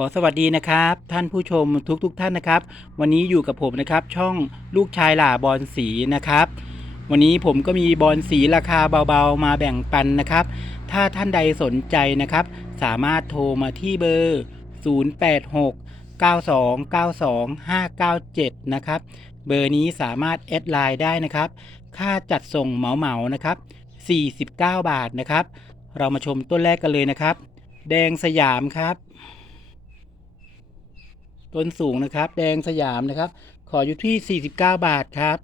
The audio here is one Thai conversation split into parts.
ขอสวัสดีนะครับ ท่านผู้ชมทุกๆทท่านนะครับ วันนี้อยู่กับผมนะครับ ช่องลูกชายหล่าบอลสีนะครับ วันนี้ผมก็มีบอลสีราคาเบาๆ มาแบ่งปันนะครับ ถ้าท่านใดสนใจนะครับ สามารถโทรมาที่เบอร์ 086 9292 597 นะครับ เบอร์นี้สามารถแอดไลน์ได้นะครับ ค่าจัดส่งเหมาๆนะครับ 49 บาทนะครับ เรามาชมต้นแรกกันเลยนะครับ แดงสยามครับ ต้นสูงนะครับ แดงสยามนะครับ ขออยู่ที่ 49 บาทครับ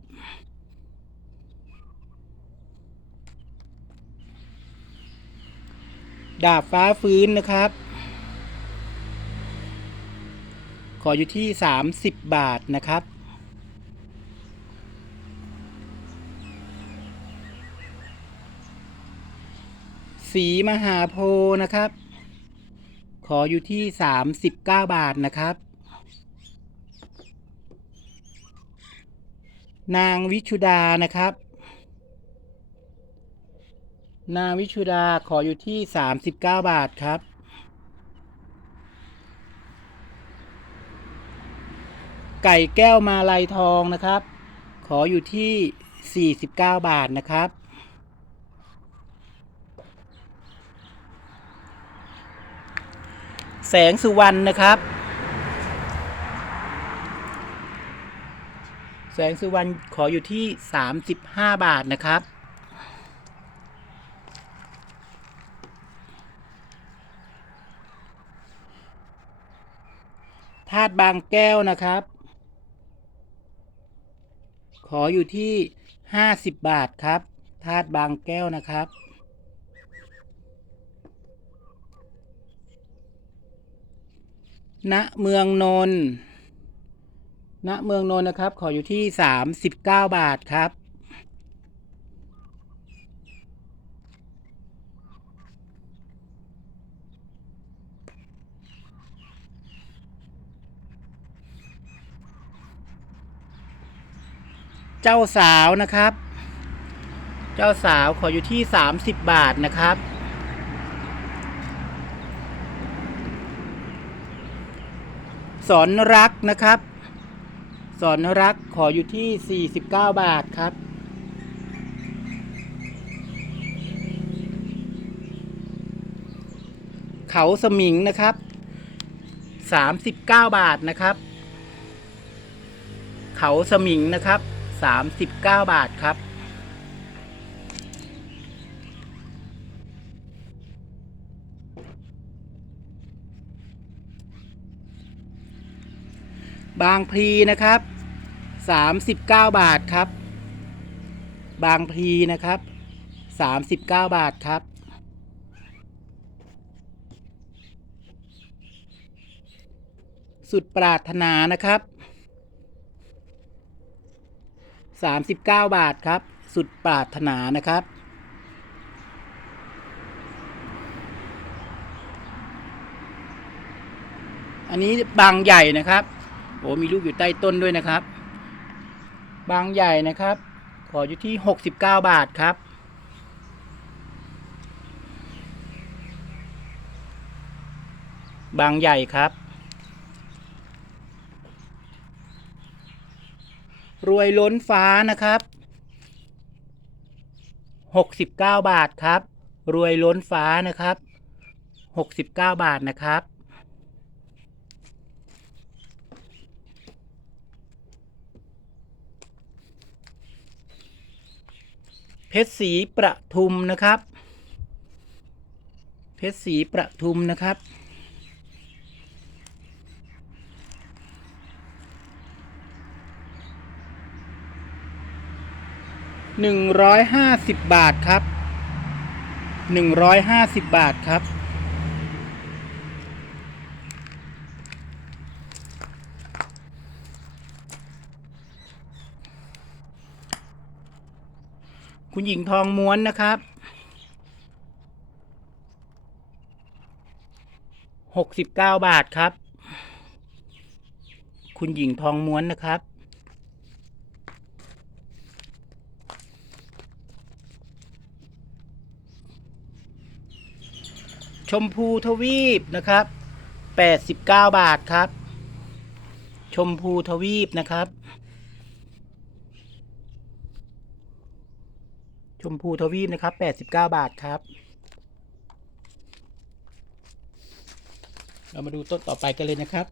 ดาบฟ้าฟื้นนะครับ ขออยู่ที่ 30 บาทนะครับสีมหาโพธิ์นะครับ ขออยู่ที่ 39 บาทนะครับ นางวิชุดานะครับ นางวิชุดาขออยู่ที่39บาทครับ ไก่แก้วมาลัยทองนะครับ ขออยู่ที่49บาทนะครับแสงสุวรรณนะครับ แสงสุวรรณขออยู่ที่ 35 บาทนะครับ ธาตุบางแก้วนะครับ ขออยู่ที่ 50 บาทครับ ธาตุบางแก้วนะครับณเมืองนนท์ ณเมืองนนท์นะครับ ขออยู่ที่ 39 บาทครับ เจ้าสาวนะครับ เจ้าสาวขออยู่ที่ 30 บาทนะครับสอนรักนะครับ สอนรักขออยู่ที่ 49 บาทครับ เขาสมิงนะครับ 39 บาทนะครับ เขาสมิงนะครับ 39 บาทครับบางพลีนะครับ 39 บาทครับ บางพลีนะครับ 39 บาทครับ สุดปรารถนานะครับ 39 บาทครับ สุดปรารถนานะครับอันนี้บางใหญ่นะครับ โอ้มีลูกอยู่ใต้ต้นด้วยนะครับ บางใหญ่นะครับ ขออยู่ที่ 69 บาทครับ บางใหญ่ครับ รวยล้นฟ้านะครับ 69 บาทครับ รวยล้นฟ้านะครับ 69 บาทนะครับ เพชรสีประทุมนะครับ เพชรสีประทุมนะครับ หนึ่งร้อยห้าสิบบาทครับ หนึ่งร้อยห้าสิบบาทครับ คุณหญิงทองม้วนนะครับหกสิบเก้าบาทครับ คุณหญิงทองม้วนนะครับ ชมพูทวีปนะครับแปดสิบเก้าบาทครับ ชมพูทวีปนะครับ ชมพูทวีปนะครับแปดสิบเก้าบาทครับ เรามาดูต้นต่อไปกันเลยนะครับ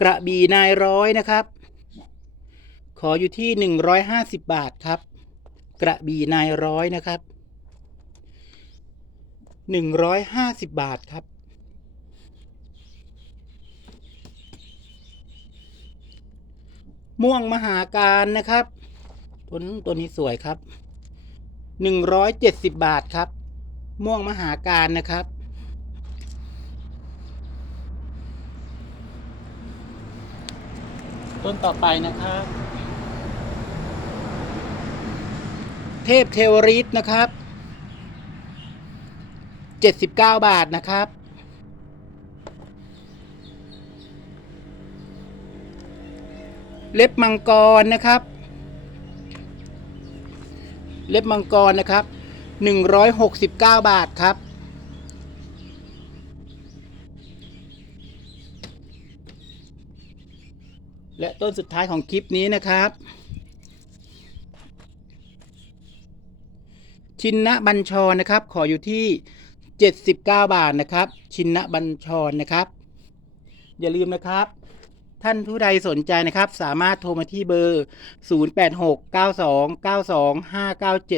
กระบี่นายร้อยนะครับ ขออยู่ที่หนึ่งร้อยห้าสิบบาทครับ กระบี่นายร้อยนะครับหนึ่งร้อยห้าสิบบาทครับ ม่วงมหาการนะครับตัวนี้ตัวนี้สวยครับหนึ่งร้อยเจ็ดสิบบาทครับ ม่วงมหาการนะครับ ต้นต่อไปนะครับ เทพเทวริตนะครับเจ็ดสิบเก้าบาทนะครับ เล็บมังกรนะครับ เล็บมังกรนะครับหนึ่งร้อยหกสิบเก้าบาทครับ และต้นสุดท้ายของคลิปนี้นะครับ ชินนะบัญชรนะครับ ขออยู่ที่ 79 บาทนะครับ ชินนะบัญชรนะครับ อย่าลืมนะครับ ท่านผู้ใดสนใจนะครับ สามารถโทรมาที่เบอร์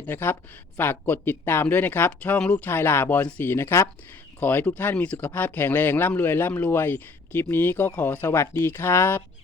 0869292597 นะครับ ฝากกดติดตามด้วยนะครับ ช่องลูกชายหลาบอลสีนะครับ ขอให้ทุกท่านมีสุขภาพแข็งแรงร่ำรวยร่ำรวย คลิปนี้ก็ขอสวัสดีครับ